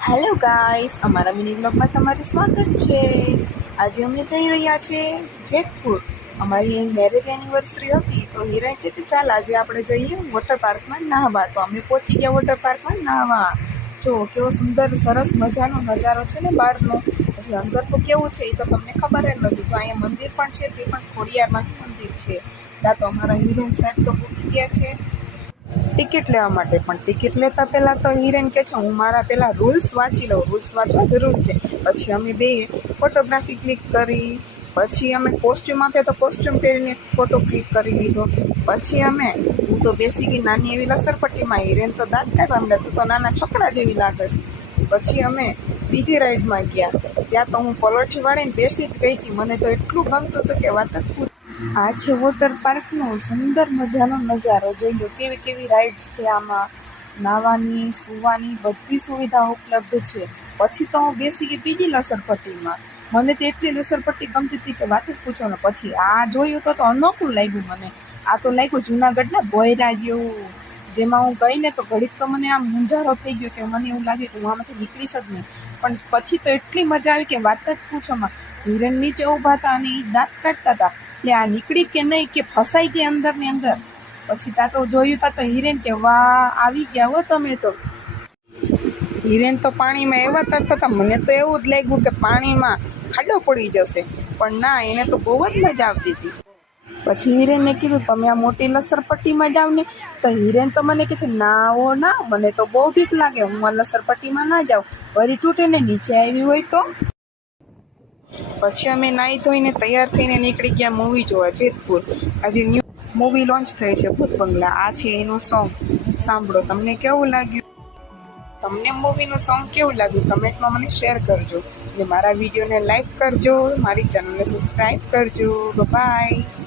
Hello guys, અમારા mini બ્લોગમાં તમારું સ્વાગત છે. આજે અમે જઈ રહ્યા છીએ જેતપુર. અમારી મેરેજ એનિવર્સરી હતી તો હિરેન કહે છે ચાલ આજે આપણે જઈએ વોટર પાર્કમાં નાહવા. તો અમે પહોંચી ગયા વોટર પાર્કમાં નાહવા. જો કેવો સુંદર સરસ મજાનો નજારો છે ને બહારનો. પછી અંદર તો કેવું છે એ તો તમને ખબર જ નથી. જો અહીંયા મંદિર પણ છે, તે પણ ખોડિયારમાંનું મંદિર છે. ત્યાં તો અમારા હિરેન સાહેબ તો પૂકી ગયા છે ટિકિટ લેવા માટે. પણ ટિકિટ લેતા પહેલાં તો હિરેન કહે છે હું મારા પહેલાં રૂલ્સ વાંચી લઉં, રૂલ્સ વાંચવા જરૂર છે. પછી અમે બે ફોટોગ્રાફી ક્લિક કરી. પછી અમે કોસ્ચ્યુમ આપ્યા તો કોસ્ચ્યુમ પહેરીને ફોટો ક્લિક કરી લીધો. પછી હું તો બેસી ગઈ નાની એવી લસરપટ્ટીમાં. હિરેન તો દાંત કાઢવા માંડ્યા, તું તો નાના છોકરા જેવી લાગસ. પછી અમે બીજી રાઈડમાં ગયા. ત્યાં તો હું પલોઠી વાળીને બેસી જ ગઈ હતી. મને તો એટલું ગમતું હતું કે વાત જ પૂછો. આ છે વોટર પાર્કનો સુંદર મજાનો નજારો. જોઈ લો કેવી કેવી રાઇડ્સ છે. આમાં નાહવાની, સૂવાની બધી સુવિધા ઉપલબ્ધ છે. પછી તો હું બેસી ગઈ બીજી લસરપટ્ટીમાં. મને તો એટલી લસરપટ્ટી ગમતી હતી કે વાત જ પૂછો ને. પછી આ જોયું તો અનોખું લાગ્યું મને. આ તો લાગ્યું જુનાગઢના ભોયરા જેવું. જેમાં હું ગઈ ને તો ઘડીક તો મને આમ મૂંઝારો થઈ ગયો કે મને એવું લાગે કે હું આમાંથી નીકળીશ જ નહીં. પણ પછી તો એટલી મજા આવી કે વાત જ પૂછોમાં. હિરેન નીચે ઊભા હતા અને એ દાંત કાઢતા હતા એટલે આ નીકળી કે નહીં કે ફસાઈ ગઈ અંદર ને અંદર. પછી તા તો જોયું તા તો હિરેન કે વાહ આવી ગયા હો તમે તો. હિરેન તો પાણીમાં એવા તરતા હતા, મને તો એવું જ લાગ્યું કે પાણીમાં ખાડો પડી જશે. પણ ના, એને તો બહુ જ મજા આવતી હતી. પછી હિરેનને કીધું તમે આ મોટી લસરપટ્ટીમાં જાવ ને. તો હિરેન તો મને કહે છે ના ઓ ના, મને તો બહુ બીક લાગે, હું આ લસરપટ્ટીમાં ના જાઉં, વળી તૂટે ને નીચે આવી હોય તો. પછી અમે નાહી ધોઈને તૈયાર થઈને નીકળી ગયા મૂવી જોવા જેતપુર. આજે ન્યૂ મૂવી લોન્ચ થઈ છે ભૂત બંગલા. આ છે એનું સોંગ, સાંભળો. તમને કેવું લાગ્યું? તમને મૂવીનું સોંગ કેવું લાગ્યું કમેન્ટમાં મને શેર કરજો. અને મારા વિડીયોને લાઈક કરજો, મારી ચેનલને સબસ્ક્રાઈબ કરજો. બાય.